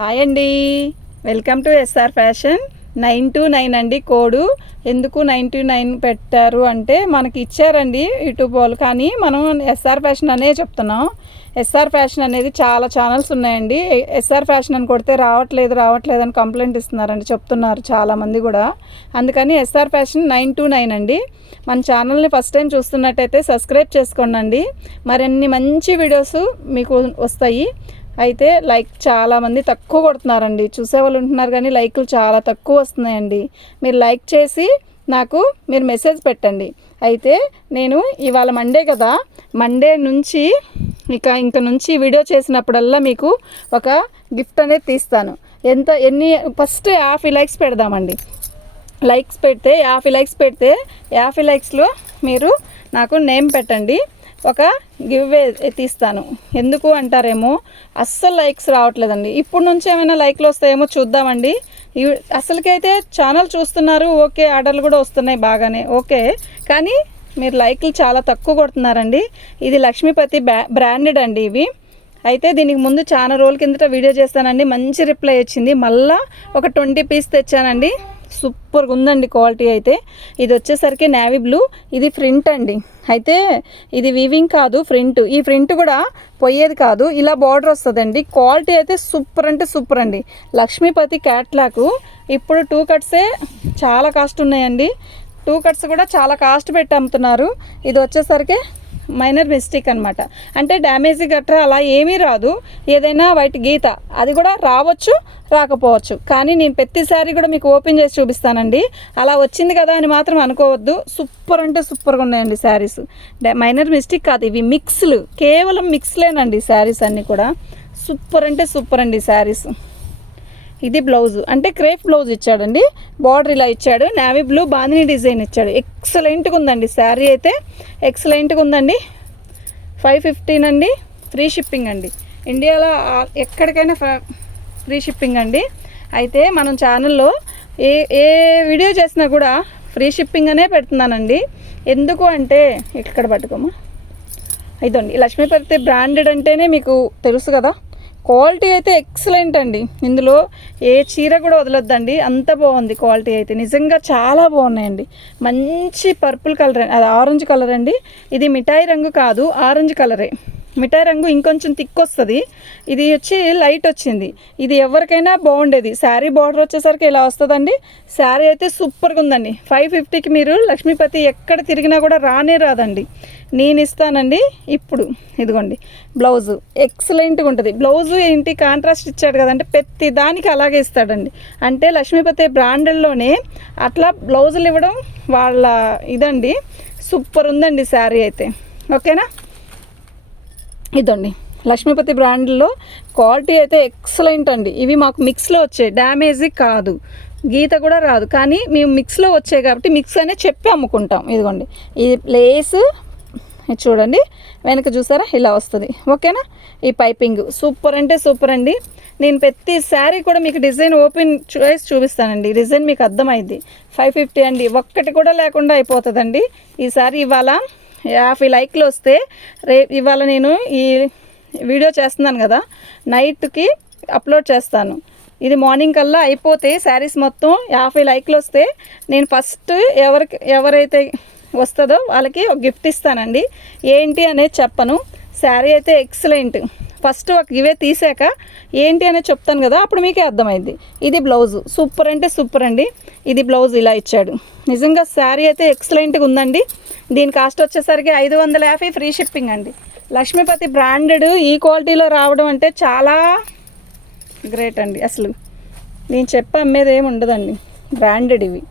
Hi అండి, welcome to SR fashion. 929 అండి code. ఎందుకు 929 పెట్టారు అంటే మనకి ఇచ్చారండి యూట్యూబ్ వాళ్ళు, కానీ మనం ఎస్ఆర్ ఫ్యాషన్ అనే చెప్తున్నాం. ఎస్ఆర్ ఫ్యాషన్ అనేది చాలా ఛానల్స్ ఉన్నాయండి. ఎస్ఆర్ ఫ్యాషన్ అని కొడితే రావట్లేదు అని కంప్లైంట్ ఇస్తున్నారండి, చెప్తున్నారు చాలామంది కూడా. అందుకని ఎస్ఆర్ ఫ్యాషన్ 929 అండి. మన ఛానల్ని ఫస్ట్ టైం చూస్తున్నట్టయితే సబ్స్క్రైబ్ చేసుకోండి. మరిన్ని మంచి వీడియోస్ మీకు వస్తాయి. అయితే లైక్ చాలామంది తక్కువ కొడుతున్నారండి, చూసేవాళ్ళు ఉంటున్నారు కానీ లైక్లు చాలా తక్కువ వస్తున్నాయండి. మీరు లైక్ చేసి నాకు మీరు మెసేజ్ పెట్టండి. అయితే నేను ఇవాళ మండే కదా, మండే నుంచి ఇంక నుంచి వీడియో చేసినప్పుడల్లా మీకు ఒక గిఫ్ట్ అనేది తీస్తాను. First 50 likes పెడదామండి. లైక్స్ పెడితే 50 లైక్స్ పెడితే 50 లైక్స్లో మీరు నాకు నేమ్ పెట్టండి, ఒక గివ్ వే తీస్తాను. ఎందుకు అంటారేమో, అస్సలు లైక్స్ రావట్లేదండి. ఇప్పుడు నుంచి ఏమైనా లైక్లు వస్తాయేమో చూద్దామండి. అసలుకైతే ఛానల్ చూస్తున్నారు, ఓకే, ఆర్డర్లు కూడా వస్తున్నాయి బాగానే, ఓకే, కానీ మీరు లైక్లు చాలా తక్కువ కొడుతున్నారండి. ఇది లక్ష్మీపతి బ్రాండెడ్ అండి ఇవి. అయితే దీనికి ముందు చాలా రోజుల కిందట వీడియో చేస్తానండి, మంచి రిప్లై వచ్చింది. మళ్ళీ ఒక 20 పీస్ తెచ్చానండి. సూపర్గా ఉందండి క్వాలిటీ. అయితే ఇది వచ్చేసరికి నేవీ బ్లూ, ఇది ప్రింట్ అండి. అయితే ఇది వీవింగ్ కాదు, ప్రింట్. ఈ ప్రింట్ కూడా పోయేది కాదు, ఇలా బార్డర్ వస్తుందండి. క్వాలిటీ అయితే సూపర్ అంటే సూపర్ అండి. లక్ష్మీపతి క్యాట్లాకు ఇప్పుడు 2 కట్సే చాలా కాస్ట్ ఉన్నాయండి. 2 కట్స్ కూడా చాలా కాస్ట్ పెట్టి అమ్ముతున్నారు. ఇది వచ్చేసరికి మైనర్ మిస్టేక్ అనమాట. అంటే డ్యామేజ్ గట్రా అలా ఏమీ రాదు, ఏదైనా వైట్ గీత అది కూడా రావచ్చు రాకపోవచ్చు. కానీ నేను ప్రతిసారి కూడా మీకు ఓపెన్ చేసి చూపిస్తానండి. అలా వచ్చింది కదా అని మాత్రం అనుకోవద్దు. సూపర్ అంటే సూపర్గా ఉన్నాయండి శారీస్. మైనర్ మిస్టేక్ కాదు, ఇవి మిక్స్లు, కేవలం మిక్స్లేనండి శారీస్ అన్నీ కూడా. సూపర్ అంటే సూపర్ అండి శారీస్. ఇది బ్లౌజ్ అంటే క్రేప్ బ్లౌజ్ ఇచ్చాడండి, బార్డర్ ఇలా ఇచ్చాడు. నేవీ బ్లూ బాందిని డిజైన్ ఇచ్చాడు. ఎక్సలెంట్గా ఉందండి శారీ, అయితే ఎక్సలెంట్గా ఉందండి. 515 అండి, ఫ్రీ షిప్పింగ్ అండి. ఇండియాలో ఎక్కడికైనా ఫ్రీ షిప్పింగ్ అండి. అయితే మనం ఛానల్లో ఏ వీడియో చేసినా కూడా ఫ్రీ షిప్పింగ్ అనే పెడుతున్నానండి. ఎందుకు అంటే ఇక్కడ పట్టుకోమా, ఇదండి లక్ష్మీపతి బ్రాండెడ్ అంటేనే మీకు తెలుసు కదా. క్వాలిటీ అయితే ఎక్సలెంట్ అండి. ఇందులో ఏ చీర కూడా వదలొద్దండి, అంత బాగుంది క్వాలిటీ అయితే. నిజంగా చాలా బాగున్నాయండి. మంచి పర్పుల్ కలర్, అది ఆరెంజ్ కలర్ అండి. ఇది మిఠాయి రంగు కాదు, ఆరెంజ్ కలరే. మిఠాయి రంగు ఇంకొంచెం థిక్ వస్తుంది, ఇది వచ్చి లైట్ వచ్చింది. ఇది ఎవరికైనా బాగుండేది. శారీ బార్డర్ వచ్చేసరికి ఇలా వస్తుందండి. శారీ అయితే సూపర్గా ఉందండి. 550కి మీరు లక్ష్మీపతి ఎక్కడ తిరిగినా కూడా రాదండి. నేను ఇస్తానండి. ఇప్పుడు ఇదిగోండి బ్లౌజు ఎక్సలెంట్గా ఉంటుంది. బ్లౌజు ఏంటి కాంట్రాస్ట్ ఇచ్చాడు కదంటే ప్రతి దానికి అలాగే ఇస్తాడండి. అంటే లక్ష్మీపతి బ్రాండెడ్లోనే అట్లా బ్లౌజులు ఇవ్వడం వాళ్ళ ఇదండి. సూపర్ ఉందండి శారీ అయితే, ఓకేనా. ఇదండి లక్ష్మీపతి బ్రాండ్లో క్వాలిటీ అయితే ఎక్సలెంట్ అండి. ఇవి మాకు మిక్స్లో వచ్చాయి, డ్యామేజీ కాదు, గీత కూడా రాదు. కానీ మేము మిక్స్లో వచ్చాయి కాబట్టి మిక్స్ అనే చెప్పి అమ్ముకుంటాం. ఇదిగోండి ఇది లేసు చూడండి, వెనక చూసారా ఇలా వస్తుంది, ఓకేనా. ఈ పైపింగ్ సూపర్ అంటే సూపర్ అండి. నేను ప్రతి శారీ కూడా మీకు డిజైన్ ఓపెన్ చేసి చూపిస్తానండి, డిజైన్ మీకు అర్థమైంది. 550 అండి, ఒక్కటి కూడా లేకుండా అయిపోతుందండి. ఈ శారీ ఇవాళ 50 లైక్లు వస్తే ఇవాళ నేను ఈ వీడియో చేస్తున్నాను కదా, నైట్కి అప్లోడ్ చేస్తాను. ఇది మార్నింగ్ కల్లా అయిపోతే శారీస్ మొత్తం 50 లైక్లు వస్తే నేను ఫస్ట్ ఎవరైతే వస్తుందో వాళ్ళకి ఒక గిఫ్ట్ ఇస్తానండి. ఏంటి అనేది చెప్పను. శారీ అయితే ఎక్సలెంట్. ఫస్ట్ ఒక గివే తీసాక ఏంటి అనేది చెప్తాను కదా, అప్పుడు మీకే అర్థమైంది. ఇది బ్లౌజు సూపర్ అంటే సూపర్ అండి. ఇది బ్లౌజ్ ఇలా ఇచ్చాడు. నిజంగా శారీ అయితే ఎక్సలెంట్గా ఉందండి. దీని కాస్ట్ వచ్చేసరికి 550 ఫ్రీ షిప్పింగ్ అండి. లక్ష్మీపతి బ్రాండెడ్ ఈ క్వాలిటీలో రావడం అంటే చాలా గ్రేట్ అండి. అసలు నేను అమ్మేది ఏమి ఉండదండి, బ్రాండెడ్ ఇవి.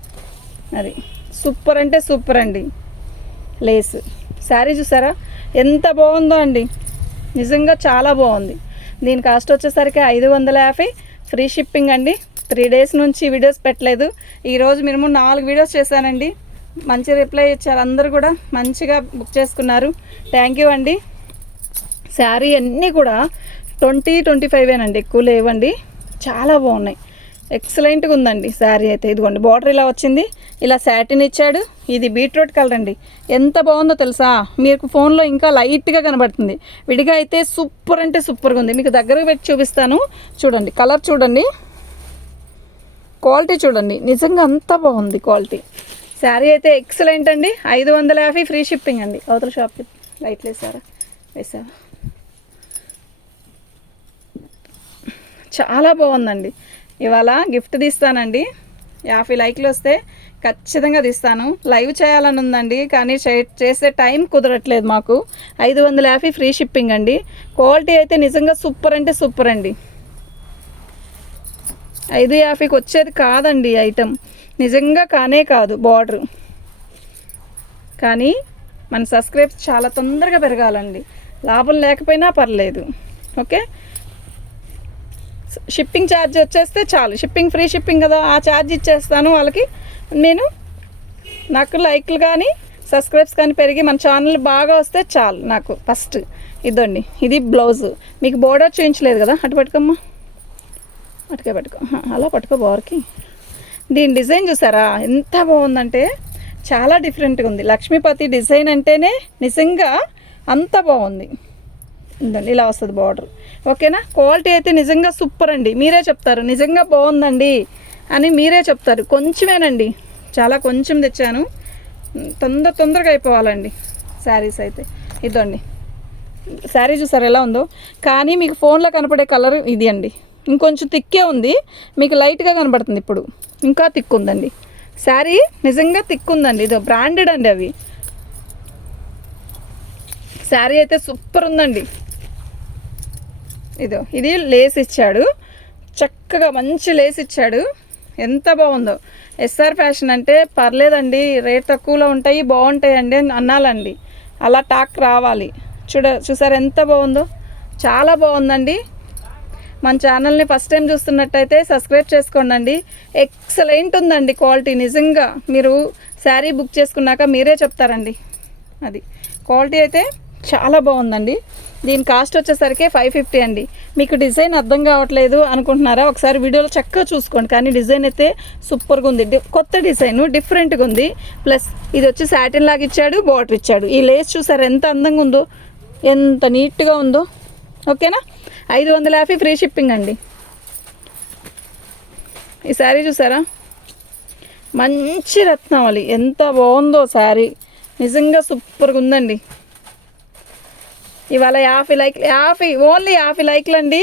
అది సూపర్ అంటే సూపర్ అండి. లేస్ శారీ చూసారా ఎంత బాగుందో అండి, నిజంగా చాలా బాగుంది. దీని కాస్ట్ వచ్చేసరికి 550 ఫ్రీ షిప్పింగ్ అండి. 3 డేస్ నుంచి వీడియోస్ పెట్టలేదు. ఈరోజు మినిమం 4 వీడియోస్ చేశానండి. మంచి రిప్లై ఇచ్చారు, అందరూ కూడా మంచిగా బుక్ చేసుకున్నారు. థ్యాంక్ యూ అండి. శారీ అన్నీ కూడా 20-25 ఎక్కువ లేవండి, చాలా బాగున్నాయి. ఎక్సలెంట్గా ఉందండి శారీ అయితే. ఇదిగోండి బార్డర్ ఇలా వచ్చింది, ఇలా సాటిన్ ఇచ్చాడు. ఇది బీట్రూట్ కలర్ అండి, ఎంత బాగుందో తెలుసా. మీకు ఫోన్లో ఇంకా లైట్గా కనబడుతుంది, విడిగా అయితే సూపర్ అంటే సూపర్గా ఉంది. మీకు దగ్గరకు పెట్టి చూపిస్తాను చూడండి. కలర్ చూడండి, క్వాలిటీ చూడండి, నిజంగా అంత బాగుంది క్వాలిటీ. శారీ అయితే ఎక్సలెంట్ అండి. 550 ఫ్రీ షిప్పింగ్ అండి. అవతల షాప్కి లైట్లు వేసారా చాలా బాగుందండి. ఇవాళ గిఫ్ట్ తీస్తానండి. 50 లైక్లు వస్తే ఖచ్చితంగా తీస్తాను. లైవ్ చేయాలని ఉందండి, కానీ చేసే టైం కుదరట్లేదు మాకు. 550 ఫ్రీ షిప్పింగ్ అండి. క్వాలిటీ అయితే నిజంగా సూపర్ అంటే సూపర్ అండి. 550కి వచ్చేది కాదండి ఐటమ్, నిజంగా కానే కాదు బార్డర్. కానీ మన సబ్స్క్రైబ్స్ చాలా తొందరగా పెరగాలండి, లాభం లేకపోయినా పర్లేదు. ఓకే, షిప్పింగ్ ఛార్జ్ వచ్చేస్తే చాలు, షిప్పింగ్ ఫ్రీ షిప్పింగ్ కదా, ఆ ఛార్జ్ ఇచ్చేస్తాను వాళ్ళకి. నాకు లైక్లు కానీ సబ్స్క్రైబ్స్ కానీ పెరిగి మన ఛానల్ బాగా వస్తే చాలు నాకు ఫస్ట్. ఇదండి, ఇది బ్లౌజు. మీకు బోర్డర్ చూపించలేదు కదా, అటు పట్టుకోమ్మా, పట్టుకో, అలా పట్టుకో బార్కి. దీని డిజైన్ చూసారా ఎంత బాగుందంటే, చాలా డిఫరెంట్గా ఉంది. లక్ష్మీపతి డిజైన్ అంటేనే నిజంగా అంత బాగుంది. ఉందండి, ఇలా వస్తుంది బార్డర్. ఓకేనా, క్వాలిటీ అయితే నిజంగా సూపర్ అండి. మీరే చెప్తారు నిజంగా బాగుందండి అని, మీరే చెప్తారు. కొంచెమేనండి, చాలా కొంచెం తెచ్చాను, తొందరగా అయిపోవాలండి శారీస్ అయితే. ఇదండి శారీ చూసారు ఎలా ఉందో. కానీ మీకు ఫోన్లో కనపడే కలర్ ఇది అండి, ఇంకొంచెం థిక్కే ఉంది, మీకు లైట్గా కనబడుతుంది. ఇప్పుడు ఇంకా థిక్ ఉందండి శారీ, నిజంగా థిక్ ఉందండి. ఇదో బ్రాండెడ్ అండి అవి. శారీ అయితే సూపర్ ఉందండి. ఇది లేస్ ఇచ్చాడు, చక్కగా మంచి లేస్ ఇచ్చాడు, ఎంత బాగుందో. ఎస్ఆర్ ఫ్యాషన్ అంటే పర్లేదండి, రేట్ తక్కువలో ఉంటాయి, బాగుంటాయండి అని అనాలండి, అలా టాక్ రావాలి. చూసారు ఎంత బాగుందో, చాలా బాగుందండి. మన ఛానల్ని ఫస్ట్ టైం చూస్తున్నట్టయితే సబ్స్క్రైబ్ చేసుకోండి. ఎక్సలెంట్ ఉందండి క్వాలిటీ. నిజంగా మీరు శారీ బుక్ చేసుకున్నాక మీరే చెప్తారండి, అది క్వాలిటీ అయితే చాలా బాగుందండి. దీని కాస్ట్ వచ్చేసరికి 550 అండి. మీకు డిజైన్ అర్థం కావట్లేదు అనుకుంటున్నారా, ఒకసారి వీడియోలో చక్కగా చూసుకోండి. కానీ డిజైన్ అయితే సూపర్గా ఉంది, కొత్త డిజైన్, డిఫరెంట్గా ఉంది. ప్లస్ ఇది వచ్చి సాటిన్ లాగా ఇచ్చాడు, బార్డర్ ఇచ్చాడు. ఈ లేస్ చూసారు ఎంత అందంగా ఉందో, ఎంత నీట్గా ఉందో. ఓకేనా, 550 ఫ్రీ షిప్పింగ్ అండి. ఈ శారీ చూసారా, మంచి రత్నావళి, ఎంత బాగుందో శారీ, నిజంగా సూపర్గా ఉందండి. ఇవాళ 50 లైక్లు, ఓన్లీ 50 లైక్లు అండి.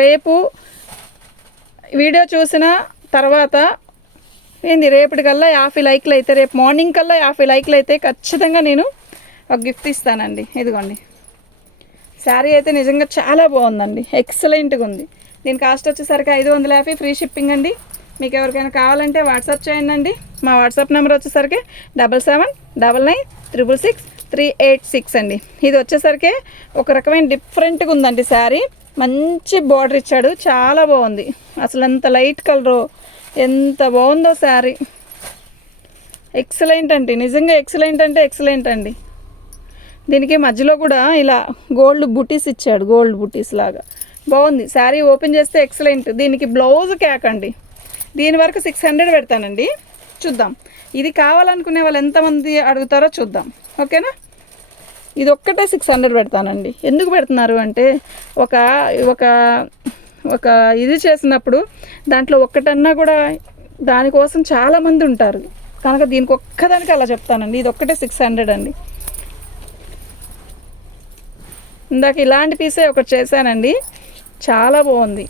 రేపు వీడియో చూసిన తర్వాత రేపటికల్లా 50 లైక్లు అయితే, రేపు మార్నింగ్ కల్లా 50 లైక్లు అయితే ఖచ్చితంగా నేను ఒక గిఫ్ట్ ఇస్తానండి. ఇదిగోండి శారీ అయితే నిజంగా చాలా బాగుందండి, ఎక్సలెంట్గా ఉంది. దీని కాస్ట్ వచ్చేసరికి 550 ఫ్రీ షిప్పింగ్ అండి. మీకు ఎవరికైనా కావాలంటే వాట్సాప్ చేయండి. మా వాట్సాప్ నెంబర్ వచ్చేసరికి 7799666386 అండి. ఇది వచ్చేసరికి ఒక రకమైన డిఫరెంట్గా ఉందండి శారీ, మంచి బార్డర్ ఇచ్చాడు, చాలా బాగుంది. అసలు ఎంత లైట్ కలరు, ఎంత బాగుందో శారీ, ఎక్సలెంట్ అండి, నిజంగా ఎక్సలెంట్ అంటే ఎక్సలెంట్ అండి. దీనికి మధ్యలో కూడా ఇలా గోల్డ్ బుటీస్ ఇచ్చాడు, గోల్డ్ బుటీస్ లాగా బాగుంది శారీ. ఓపెన్ చేస్తే ఎక్సలెంట్. దీనికి బ్లౌజ్ క్యాక్ అండి, దీని వరకు 600 పెడతానండి. చూద్దాం, ఇది కావాలనుకునే వాళ్ళు ఎంతమంది అడుగుతారో చూద్దాం. ఓకేనా, ఇది ఒక్కటే 600 పెడతానండి. ఎందుకు పెడుతున్నారు అంటే, ఒక ఒక ఒక ఇది చేసినప్పుడు దాంట్లో ఒక్కటన్నా కూడా దానికోసం చాలామంది ఉంటారు కనుక దీనికి ఒక్కదానికి అలా చెప్తానండి. ఇది ఒక్కటే 600 అండి. ఇందాక ఇలాంటి పీసే ఒకటి చేశానండి, చాలా బాగుంది,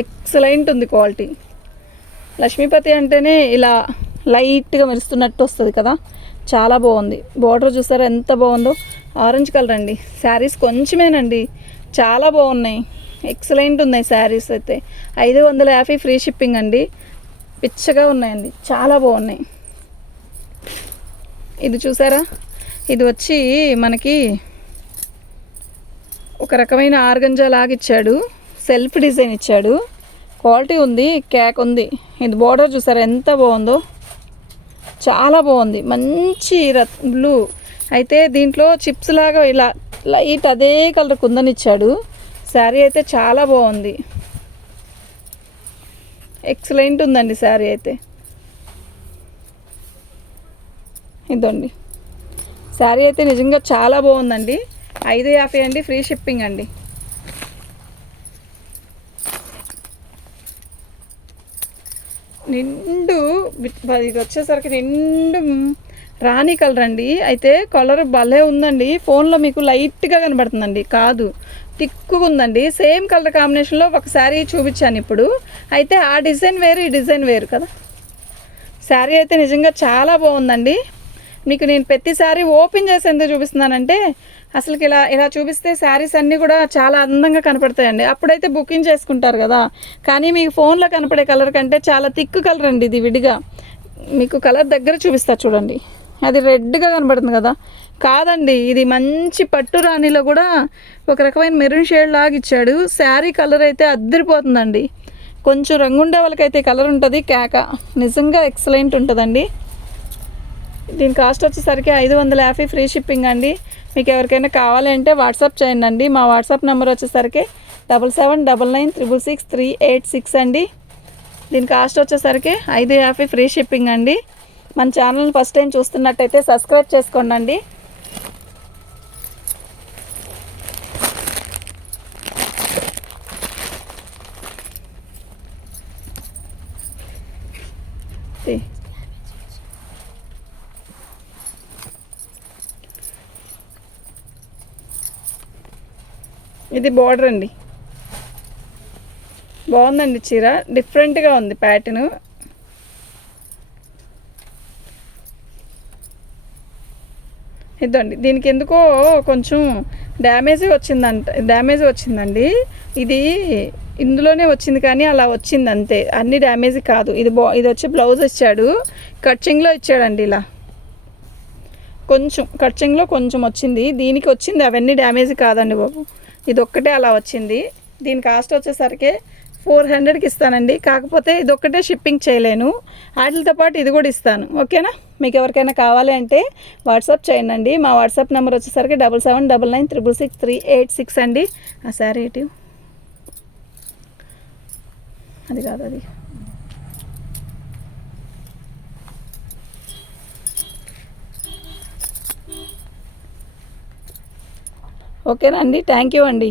ఎక్సలెంట్ ఉంది క్వాలిటీ. లక్ష్మీపతి అంటేనే ఇలా లైట్గా మెరుస్తున్నట్టు వస్తుంది కదా, చాలా బాగుంది. బార్డర్ చూసారా ఎంత బాగుందో, ఆరెంజ్ కలర్ అండి. శారీస్ కొంచెమేనండి, చాలా బాగున్నాయి, ఎక్సలెంట్ ఉన్నాయి శారీస్ అయితే. 550 ఫ్రీ షిప్పింగ్ అండి, పిచ్చగా ఉన్నాయండి, చాలా బాగున్నాయి. ఇది చూసారా, ఇది వచ్చి మనకి ఒక రకమైన ఆర్గంజా లాగా ఇచ్చాడు, సెల్ఫ్ డిజైన్ ఇచ్చాడు, క్వాలిటీ ఉంది, క్యాక్ ఉంది. ఇది బార్డర్ చూసారా ఎంత బాగుందో, చాలా బాగుంది, మంచి బ్లూ. అయితే దీంట్లో చిప్స్ లాగా ఇలా లైట్ అదే కలర్ కుందని ఇచ్చాడు. శారీ అయితే చాలా బాగుంది, ఎక్సలెంట్ ఉందండి శారీ అయితే. ఇదండి శారీ అయితే నిజంగా చాలా బాగుందండి. 550 అండి, ఫ్రీ షిప్పింగ్ అండి. నిండు ఇది వచ్చేసరికి నిండు రాణి కలర్ అండి. అయితే కలర్ భలే ఉందండి. ఫోన్లో మీకు లైట్గా కనబడుతుందండి, కాదు టిక్కుగా ఉందండి. సేమ్ కలర్ కాంబినేషన్లో ఒక శారీ చూపించాను ఇప్పుడు. అయితే ఆ డిజైన్ వేరు, ఈ డిజైన్ వేరు కదా. శారీ అయితే నిజంగా చాలా బాగుందండి. మీకు నేను ప్రతి శారీ ఓపెన్ చేసి ఎందుకు చూపిస్తున్నానంటే, అసలుకి ఇలా ఇలా చూపిస్తే శారీస్ అన్నీ కూడా చాలా అందంగా కనపడతాయండి. అప్పుడైతే బుకింగ్ చేసుకుంటారు కదా. కానీ మీకు ఫోన్లో కనపడే కలర్ కంటే చాలా థిక్ కలర్ అండి ఇది. విడిగా మీకు కలర్ దగ్గర చూపిస్తా చూడండి, అది రెడ్గా కనబడుతుంది కదా. కాదండి, ఇది మంచి పట్టు రాణిలో కూడా ఒక రకమైన మెరూన్ షేడ్ లాగా ఇచ్చాడు. శారీ కలర్ అయితే అద్దరిపోతుందండి. కొంచెం రంగుండే వాళ్ళకైతే కలర్ ఉంటుంది కేక, నిజంగా ఎక్సలెంట్ ఉంటుందండి. దీని కాస్ట్ వచ్చేసరికి 550 ఫ్రీ షిప్పింగ్ అండి. మీకు ఎవరికైనా కావాలంటే వాట్సాప్ చేయండి అండి. మా వాట్సాప్ నెంబర్ వచ్చేసరికి 7799666386 అండి. దీని కాస్ట్ వచ్చేసరికి 550 ఫ్రీ షిప్పింగ్ అండి. మన ఛానల్ని ఫస్ట్ టైం చూస్తున్నట్టయితే సబ్స్క్రైబ్ చేసుకోండి అండి. ఇది బార్డర్ అండి, బాగుందండి చీర, డిఫరెంట్గా ఉంది ప్యాటర్ను. ఇదండి, దీనికి ఎందుకో కొంచెం డ్యామేజ్ వచ్చిందండి. ఇది ఇందులోనే వచ్చింది కానీ అలా వచ్చింది అంతే, అన్ని డ్యామేజ్ కాదు. ఇది వచ్చి బ్లౌజ్ ఇచ్చాడు, కట్చింగ్లో ఇచ్చాడండి. ఇలా కొంచెం కట్చింగ్లో కొంచెం వచ్చింది, దీనికి వచ్చింది. అవన్నీ డ్యామేజ్ కాదండి బాబు, ఇది ఒక్కటే అలా వచ్చింది. దీని కాస్ట్ వచ్చేసరికి 400కి ఇస్తానండి. కాకపోతే ఇది ఒక్కటే షిప్పింగ్ చేయలేను, వాటితో పాటు ఇది కూడా ఇస్తాను. ఓకేనా? మీకు ఎవరికైనా కావాలి అంటే వాట్సాప్ చేయండి. మా వాట్సాప్ నెంబర్ వచ్చేసరికి 7799666386 అండి. ఆ శారీ ఏంటి, అది కాదు, అది ఓకేనా అండి. థ్యాంక్ యూ అండి.